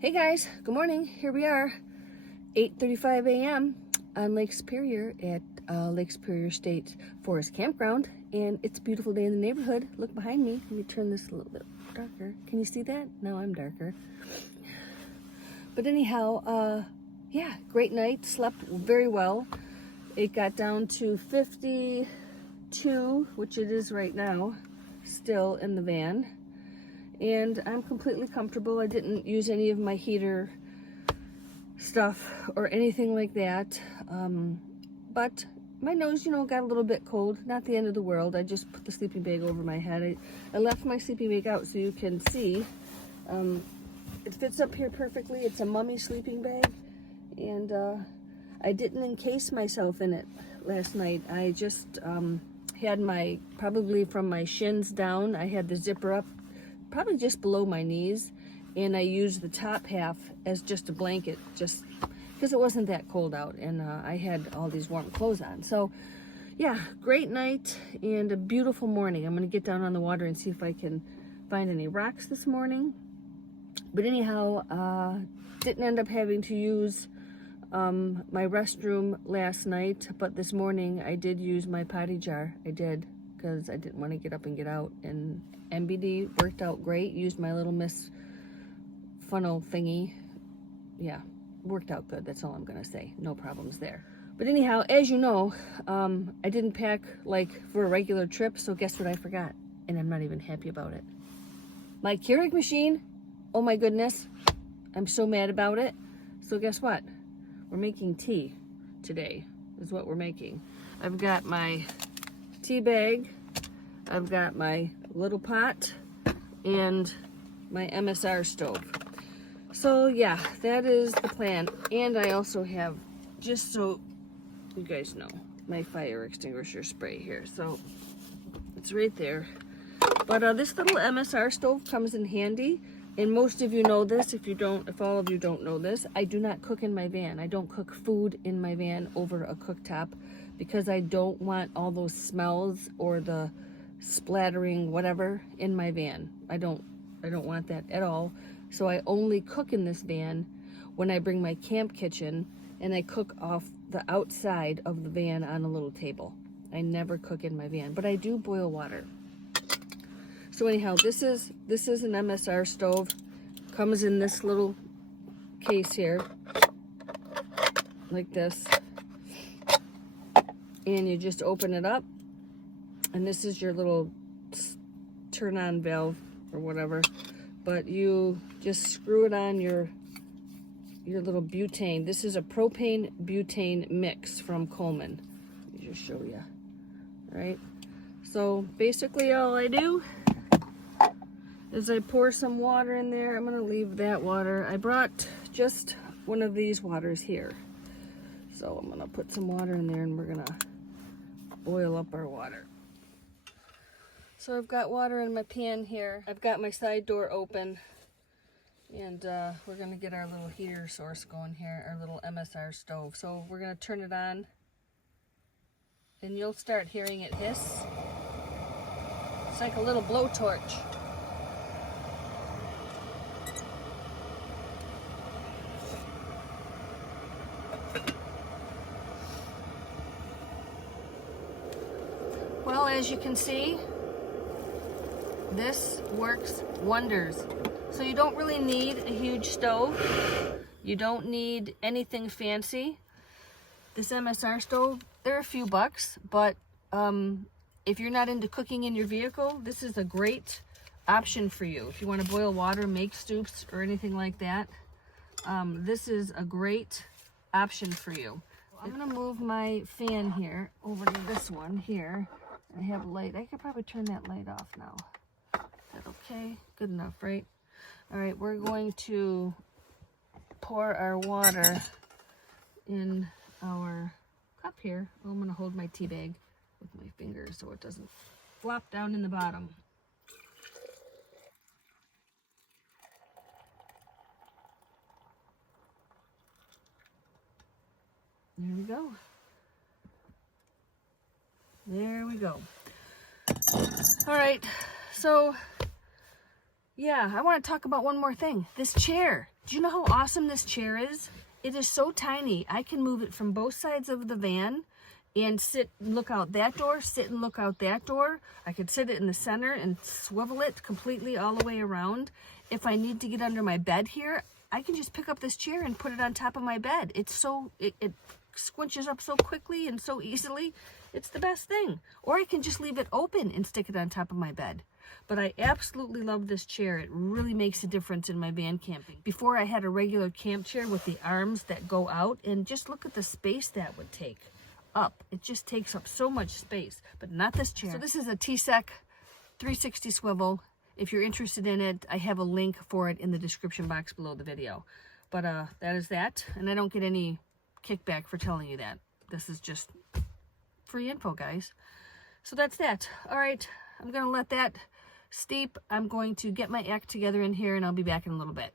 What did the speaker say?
Hey guys, good morning. Here we are, 8:35 a.m. on Lake Superior at Lake Superior State Forest Campground, and it's a beautiful day in the neighborhood. Look behind me. Let me turn this a little bit darker. Can you see that? No, I'm darker. But anyhow, yeah, great night. Slept very well. It got down to 52, which it is right now, still in the van. And I'm completely comfortable. I didn't use any of my heater stuff or anything like that. But my nose, got a little bit cold. Not the end of the world. I just put the sleeping bag over my head. I left my sleeping bag out so you can see. It fits up here perfectly. It's a mummy sleeping bag. And I didn't encase myself in it last night. I just had probably from my shins down, I had the zipper up probably just below my knees, and I used the top half as just a blanket, just because it wasn't that cold out, and I had all these warm clothes on. So yeah, great night and a beautiful morning. I'm gonna get down on the water and see if I can find any rocks this morning. But anyhow, didn't end up having to use my restroom last night, but this morning I did use my potty jar. I did, because I didn't want to get up and get out, and MBD worked out great. Used my little Miss funnel thingy. Yeah, worked out good. That's all I'm gonna say. No problems there. But anyhow, as you know, I didn't pack like for a regular trip, so guess what I forgot? And I'm not even happy about it. My Keurig machine. Oh my goodness, I'm so mad about it. So guess what? We're making tea today, is what we're making. I've got my tea bag, I've got my little pot, and my MSR stove. So yeah, that is the plan. And I also have, just so you guys know, my fire extinguisher spray here. So it's right there. But this little MSR stove comes in handy. And most of you know this. If all of you don't know this, I do not cook in my van. I don't cook food in my van over a cooktop because I don't want all those smells or the splattering whatever in my van. I don't want that at all. So I only cook in this van when I bring my camp kitchen, and I cook off the outside of the van on a little table. I never cook in my van, but I do boil water. So anyhow, this is an MSR stove. Comes in this little case here, like this. And you just open it up, and this is your little turn on valve or whatever. But you just screw it on your little butane. This is a propane butane mix from Coleman. Let me just show you. Right? So basically all I do is I pour some water in there. I'm gonna leave that water. I brought just one of these waters here. So I'm gonna put some water in there, and we're gonna boil up our water. So I've got water in my pan here. I've got my side door open, and we're gonna get our little heater source going here, our little MSR stove. So we're gonna turn it on, and you'll start hearing it hiss. It's like a little blowtorch. Well, as you can see, this works wonders. So you don't really need a huge stove. You don't need anything fancy. This MSR stove, they're a few bucks, but if you're not into cooking in your vehicle, this is a great option for you. If you want to boil water, make soups, or anything like that, this is a great option for you. I'm gonna move my fan here over to this one here. I have a light. I could probably turn that light off now. Is that okay? Good enough, right? All right, we're going to pour our water in our cup here. Oh, I'm going to hold my tea bag with my fingers so it doesn't flop down in the bottom. There we go. There we go. All right, so Yeah, I want to talk about one more thing. This chair. Do you know how awesome this chair is? It is so tiny. I can move it from both sides of the van and sit and look out that door, sit and look out that door. I could sit it in the center and swivel it completely all the way around. If I need to get under my bed here, I can just pick up this chair and put it on top of my bed. It's so, it squinches up so quickly and so easily. It's the best thing. Or I can just leave it open and stick it on top of my bed. But I absolutely love this chair. It really makes a difference in my van camping. Before I had a regular camp chair with the arms that go out, and just look at the space that would take up. It just takes up so much space, but not this chair. So this is a T-Sec 360 swivel. If you're interested in it, I have a link for it in the description box below the video. But that is that, and I don't get any kickback for telling you that. This is just free info, guys. So that's that. All right, I'm gonna let that steep. I'm going to get my act together in here, and I'll be back in a little bit.